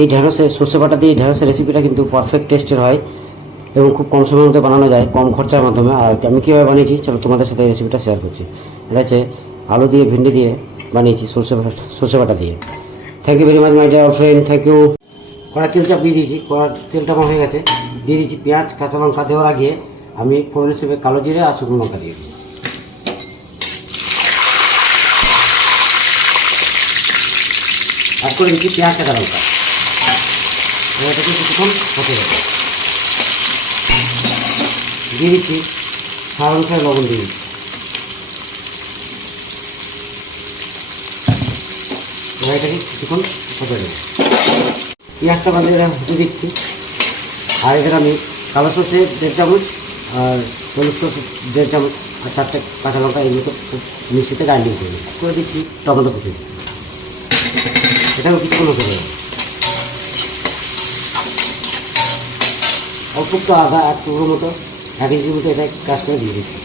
এই ঢ্যাঁড়সের সর্ষে বাটা দিয়ে ঢ্যাঁড়সের রেসিপিটা কিন্তু পারফেক্ট টেস্টের হয় এবং খুব কম সময়ের মধ্যে বানানো যায়, কম খরচার মাধ্যমে। আর আমি কীভাবে বানিয়েছি চলো তোমাদের সাথে এই রেসিপিটা শেয়ার করছি। এটা হচ্ছে আলু দিয়ে ভেন্ডি দিয়ে বানিয়েছি সর্ষে বাটা দিয়ে। Thank you very much my dear friend, thank you. কড়া তেল চাপিয়ে দিয়েছি, কড়ার তেলটা কম হয়ে গেছে, দিয়ে দিয়েছি পেঁয়াজ কাঁচা লঙ্কা। দেওয়ার আগে আমি ফোড়ন হিসেবে কালো জিরে আর শুকনো লঙ্কা দিয়ে দিই। অ্যাড করে দিচ্ছি পেঁয়াজ কাঁচা লঙ্কা। এটাকে কিছুক্ষণ হতে যাবে। দিয়ে দিচ্ছি স্বাদ অনুসারে লবণ দিয়ে দিচ্ছি। এটাকে কিছুক্ষণ হতে দেবো। পেঁয়াজটা বাঁধে হতে দিচ্ছি। আর এখানে আমি কালো সর্ষে 1.5 চামচ আর হলুদ সর্ষে 1.5 চামচ আর 4টে কাঁচা লঙ্কা এগুলোকে খুব মিক্সিতে গ্রাইন্ডিং করে দিচ্ছি। টমেটো কুচি এটাও কিছুক্ষণ হতে দেবো। অল্প একটু আদা 1 টুকরো মতো 1 ইঞ্চির মতো এটা কাজ করে দিয়ে দিচ্ছি।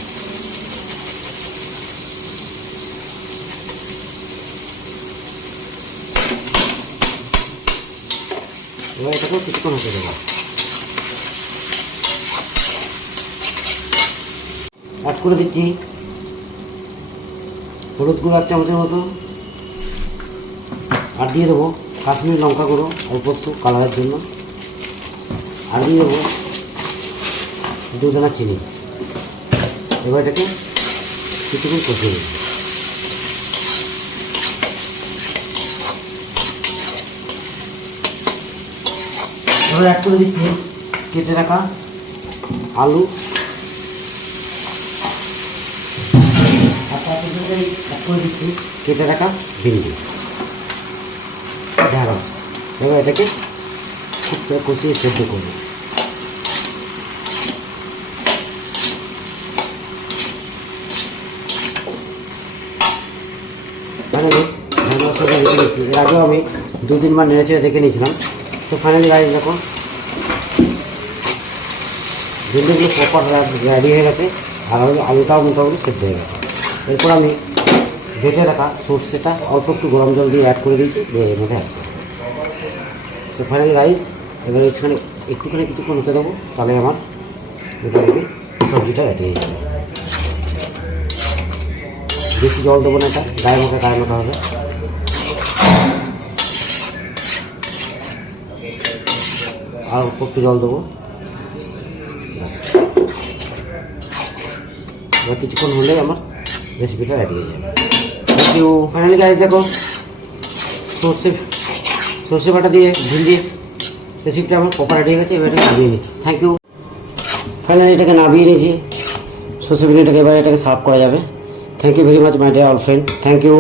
এবার এটাকেও কিছুক্ষণ হতে দেবো। অ্যাড করে দিচ্ছি হলুদ গুঁড়ো 1 চামচের মতো, আর দিয়ে দেবো কাশ্মীরি লঙ্কা গুঁড়ো অল্প একটু কালারের জন্য, আর দিয়ে দেবো 2 দানা চিনি। এবার এটাকে কিছুক্ষণ কষিয়ে দেবো। এবার অ্যাড করে দিচ্ছি কেটে রাখা আলু, আর তার সাথে অ্যাড করে দিচ্ছি কেটে রাখা ভেন্ডি, ঢ্যাঁড়স। এবার এটাকে খুব কষিয়ে সেদ্ধ করবো। এর আগেও আমি 2-3 বার নেড়ে চেড়ে দেখে নিয়েছিলাম। তো ফাইনালি গাইস দেখো ভেন্ডিগুলো প্রপার রেডি হয়ে গেছে, আর আলুটাও মোটামুটি সেদ্ধ হয়ে গেছে। এরপর আমি বেটে রাখা সর্ষেটা অল্প একটু গরম জল দিয়ে অ্যাড করে দিয়েছি, দিয়ে এর মধ্যে অ্যাড করে। সো ফাইনালি রাইস এবার এখানে একটুখানি কিছুক্ষণ হতে দেবো, তাহলে আমার মোটামুটি সবজিটা রেডি হয়ে যাবে। বেশি জল দেবো না, এটা গায়ে মাখা হবে। আর অল্প একটু জল দেবো। এবার কিছুক্ষণ হলেই আমার রেসিপিটা রেডি হয়ে যাবে। Thank you. ফাইনালি গাইস দেখো সর্ষে বাটা দিয়ে ভেন্ডি রেসিপিটা আমার প্রপার রেডি হয়ে গেছে। এবার এটাকে নামিয়ে নিচ্ছি। Thank you. ফাইনালি এটাকে নামিয়ে নিয়েছি সর্ষে ভেন্ডিটাকে। এবার এটাকে সার্ভ করা যাবে। Thank you very much my dear all friend, thank you.